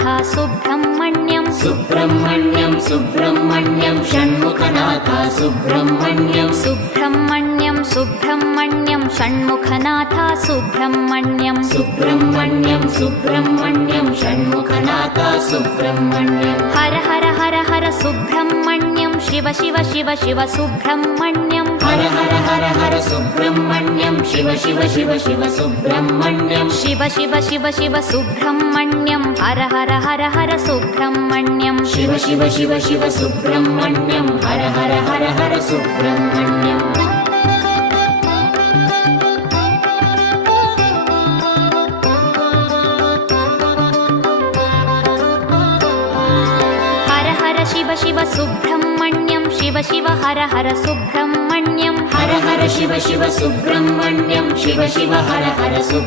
Shanmukhanath Subrahmanyam Subrahmanyam Subrahmanyam Shanmukhanath Subrahmanyam Subrahmanyam Subrahmanyam Shanmukhanath Subrahmanyam Subrahmanyam Subrahmanyam Shanmukhanath Subrahmanyam Har Har Har Har Subrahmanyam Shiva Shiva Shiva Shiva Subrahmanyam Har Har Har Har Subrahmanyam Shiva Shiva Shiva Shiva Subrahmanyam Shiva Shiva Shiva Shiva Subrahmanyam Har Har Har Har Subrahmanyam Shiva Shiva Shiva Shiva Subrahmanyam Har Har Har Har Subrahmanyam Har Har Shiva Shiva Subrahmanyam Shiva Shiva Har Har Subrahmanyam Har Har Shiva Shiva Subrahmanyam Shiva Shiva Har Har